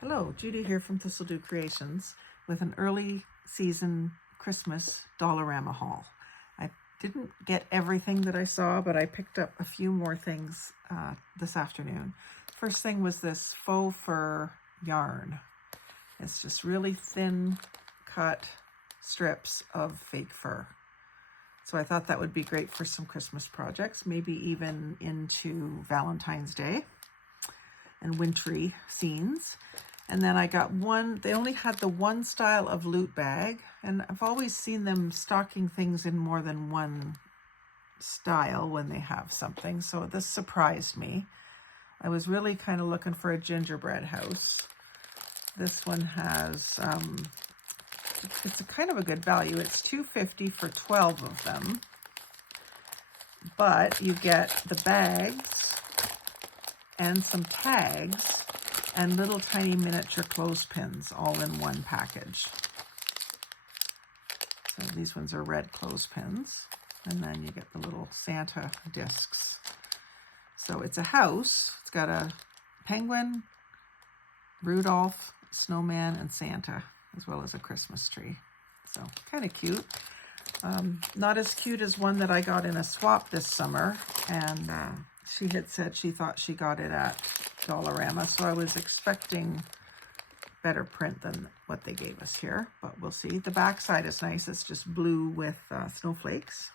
Hello, Judy here from Thistledew Creations with an early season Christmas Dollarama haul. I didn't get everything that I saw, but I picked up a few more things this afternoon. First thing was this faux fur yarn. It's just really thin cut strips of fake fur. So I thought that would be great for some Christmas projects, maybe even into Valentine's Day and wintry scenes. And then I got one, they only had the one style of loot bag, and I've always seen them stocking things in more than one style when they have something, so this surprised me. I was really kind of looking for a gingerbread house. This one has, it's a kind of a good value. It's $2.50 for 12 of them, but you get the bags and some tags and little tiny miniature clothespins all in one package. So these ones are red clothespins, and then you get the little Santa discs. So it's a house. It's got a penguin, Rudolph, snowman, and Santa, as well as a Christmas tree. So kind of cute. Not as cute as one that I got in a swap this summer, and she had said she thought she got it at Dollarama, so I was expecting better print than what they gave us here, but we'll see. The back side is nice. It's just blue with snowflakes.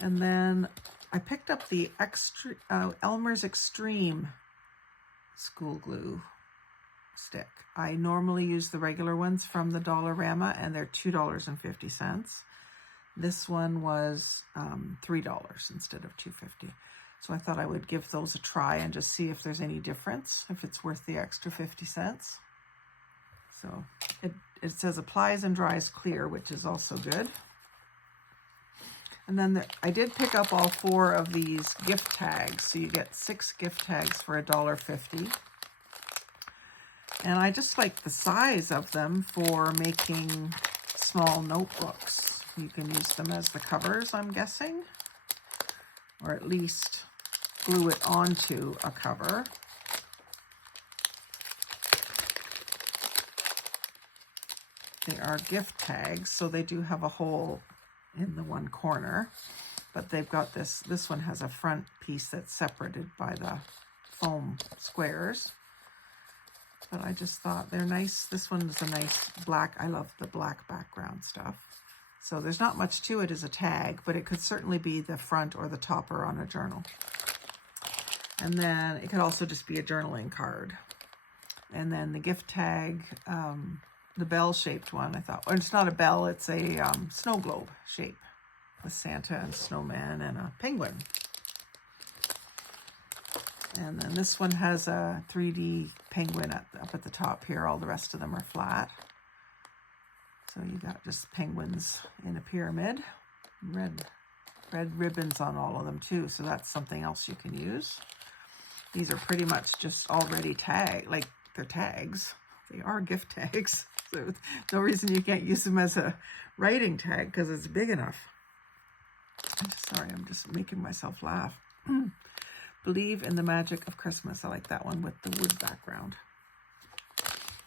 And then I picked up the Elmer's Extreme school glue stick. I normally use the regular ones from the Dollarama, and they're $2.50. This one was $3 instead of $2.50. So I thought I would give those a try and just see if there's any difference, if it's worth the extra 50 cents. So it says applies and dries clear, which is also good. And then I did pick up all 4 of these gift tags. So you get 6 gift tags for $1.50. And I just like the size of them for making small notebooks. You can use them as the covers, I'm guessing, or at least glue it onto a cover. They are gift tags, so they do have a hole in the one corner, but they've got this one has a front piece that's separated by the foam squares. But I just thought they're nice. This one is a nice black. I love the black background stuff. So there's not much to it as a tag, but it could certainly be the front or the topper on a journal. And then it could also just be a journaling card. And then the gift tag, the bell-shaped one, I thought, or it's not a bell, it's a snow globe shape with Santa and snowman and a penguin. And then this one has a 3D penguin up at the top here. All the rest of them are flat. So you got just penguins in a pyramid. Red ribbons on all of them too, so that's something else you can use. These are pretty much just already tagged, like they're tags. They are gift tags. So no reason you can't use them as a writing tag because it's big enough. I'm just making myself laugh. Believe in the magic of Christmas. I like that one with the wood background.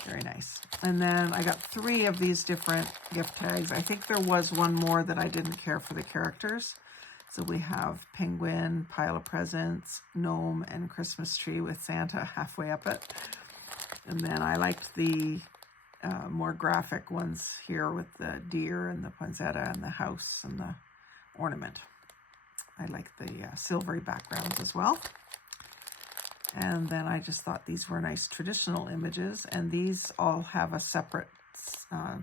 Very nice. And then I got 3 of these different gift tags. I think there was one more that I didn't care for the characters. So we have penguin, pile of presents, gnome, and Christmas tree with Santa halfway up it. And then I liked the more graphic ones here with the deer and the poinsettia and the house and the ornament. I like the silvery backgrounds as well. And then I just thought these were nice traditional images, and these all have a separate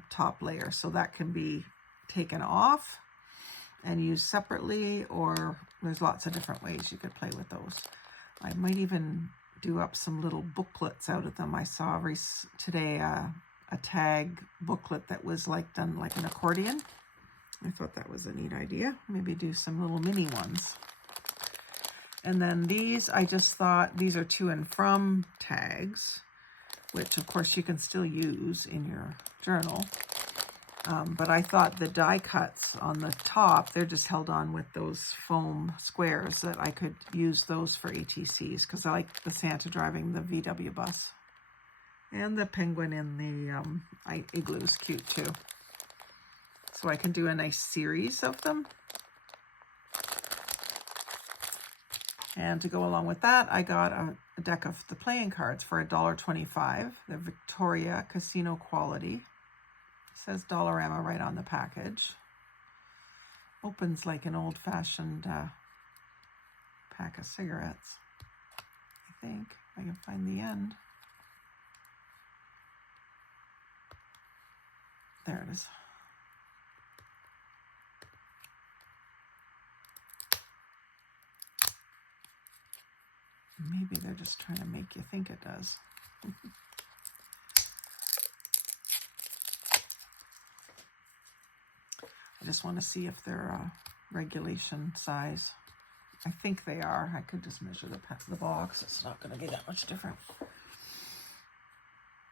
top layer, so that can be taken off and used separately, or there's lots of different ways you could play with those. I might even do up some little booklets out of them. I saw today a tag booklet that was done like an accordion. I thought that was a neat idea. Maybe do some little mini ones. And then these, I just thought these are to and from tags, which of course you can still use in your journal. But I thought the die cuts on the top, they're just held on with those foam squares, that I could use those for ATCs because I like the Santa driving the VW bus. And the penguin in the igloo is cute too. So I can do a nice series of them. And to go along with that, I got a deck of the playing cards for $1.25. They're Victoria Casino quality. It says Dollarama right on the package. Opens like an old-fashioned pack of cigarettes, I think. If I can find the end. There it is. Maybe they're just trying to make you think it does. I just want to see if they're regulation size. I think they are. I could just measure the box. It's not going to be that much different.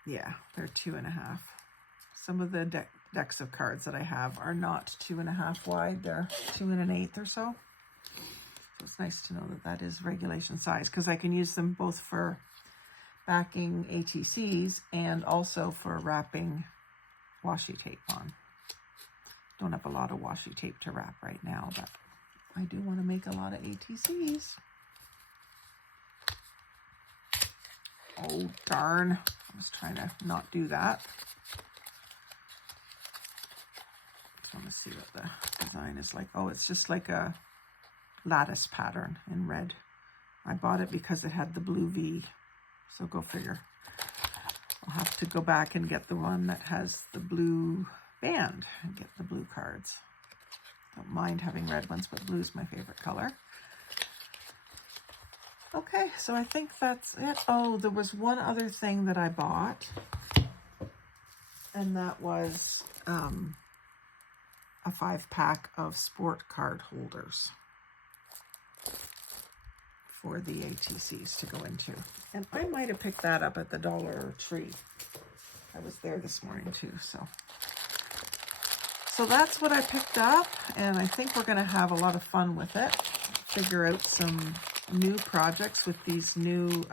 Yeah, they're 2.5. Some of the decks of cards that I have are not 2.5 wide. They're 2 1/8 or so. So it's nice to know that that is regulation size, because I can use them both for backing ATCs and also for wrapping washi tape on. Don't have a lot of washi tape to wrap right now, but I do want to make a lot of ATCs. Oh, darn. I was trying to not do that. Just want to see what the design is like. Oh, it's just like a lattice pattern in red. I bought it because it had the blue V, so go figure. I'll have to go back and get the one that has the blue band and get the blue cards. Don't mind having red ones, but blue's my favorite color. Okay, so I think that's it. Oh, there was one other thing that I bought, and that was a 5-pack of sport card holders for the ATCs to go into. And I might have picked that up at the Dollar Tree. I was there this morning too, so that's what I picked up, and I think we're going to have a lot of fun with it. Figure out some new projects with these new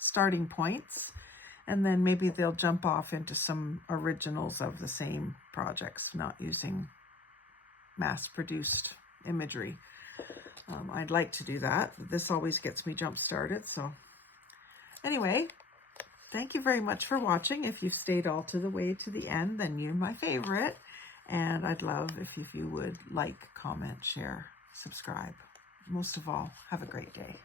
starting points, and then maybe they'll jump off into some originals of the same projects, not using mass-produced imagery. I'd like to do that. This always gets me jump-started. So anyway, thank you very much for watching. If you've stayed all the way to the end, then you're my favorite. And I'd love if you would like, comment, share, subscribe. Most of all, have a great day.